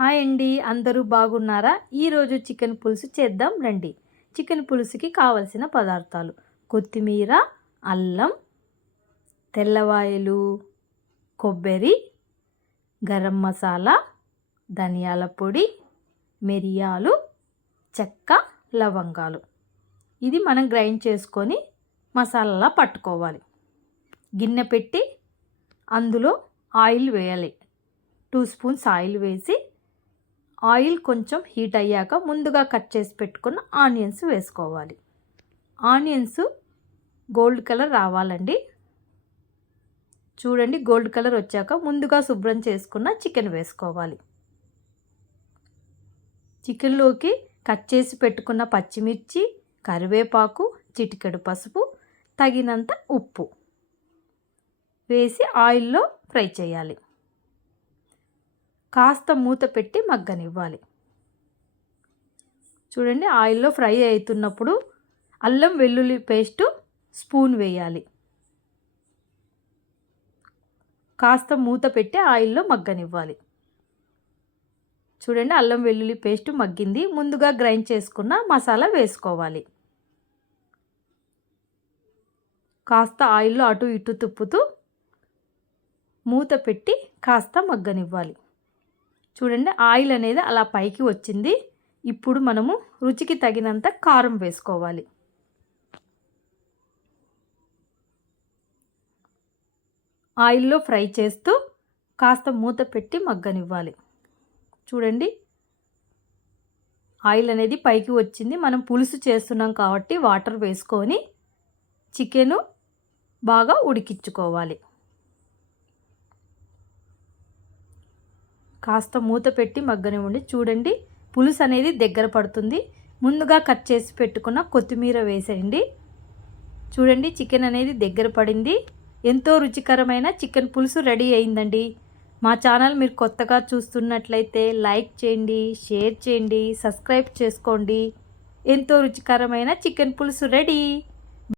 Hi అండి, అందరూ బాగున్నారా? ఈరోజు చికెన్ పులుసు చేద్దాం రండి. చికెన్ పులుసుకి కావలసిన పదార్థాలు: కొత్తిమీర, అల్లం, తెల్లవాయలు, కొబ్బరి, గరం మసాలా, ధనియాల పొడి, మిరియాలు, చెక్క, లవంగాలు. ఇది మనం గ్రైండ్ చేసుకొని మసాలాలా పట్టుకోవాలి. గిన్నె పెట్టి అందులో ఆయిల్ వేయాలి. 2 స్పూన్స్ ఆయిల్ వేసి ఆయిల్ కొంచెం హీట్ అయ్యాక ముందుగా కట్ చేసి పెట్టుకున్న ఆనియన్స్ వేసుకోవాలి. ఆనియన్స్ గోల్డ్ కలర్ రావాలండి. చూడండి, గోల్డ్ కలర్ వచ్చాక ముందుగా శుభ్రం చేసుకున్న చికెన్ వేసుకోవాలి. చికెన్లోకి కట్ చేసి పెట్టుకున్న పచ్చిమిర్చి, కరివేపాకు, చిటికెడు పసుపు, తగినంత ఉప్పు వేసి ఆయిల్లో ఫ్రై చేయాలి. కాస్త మూత పెట్టి మగ్గనివ్వాలి. చూడండి, ఆయిల్లో ఫ్రై అవుతున్నప్పుడు అల్లం వెల్లుల్లి పేస్టు స్పూన్ వేయాలి. కాస్త మూత పెట్టి ఆయిల్లో మగ్గనివ్వాలి. చూడండి, అల్లం వెల్లుల్లి పేస్టు మగ్గింది. ముందుగా గ్రైండ్ చేసుకున్న మసాలా వేసుకోవాలి. కాస్త ఆయిల్లో అటు ఇటు తిప్పుతూ మూత పెట్టి కాస్త మగ్గనివ్వాలి. చూడండి, ఆయిల్ అనేది అలా పైకి వచ్చింది. ఇప్పుడు మనము రుచికి తగినంత కారం వేసుకోవాలి. ఆయిల్లో ఫ్రై చేస్తూ కాస్త మూత పెట్టి మగ్గనివ్వాలి. చూడండి, ఆయిల్ అనేది పైకి వచ్చింది. మనం పులుసు చేస్తున్నాం కాబట్టి వాటర్ వేసుకొని చికెను బాగా ఉడికించుకోవాలి. కాస్త మూత పెట్టి మగ్గనివ్వండి. చూడండి, పులుసు అనేది దగ్గర పడుతుంది. ముందుగా కట్ చేసి పెట్టుకున్న కొత్తిమీర వేసేయండి. చూడండి, చికెన్ అనేది దగ్గర పడింది. ఎంతో రుచికరమైన చికెన్ పులుసు రెడీ అయిందండి. మా ఛానల్ మీరు కొత్తగా చూస్తున్నట్లయితే లైక్ చేయండి, షేర్ చేయండి, సబ్స్క్రైబ్ చేసుకోండి. ఎంతో రుచికరమైన చికెన్ పులుసు రెడీ.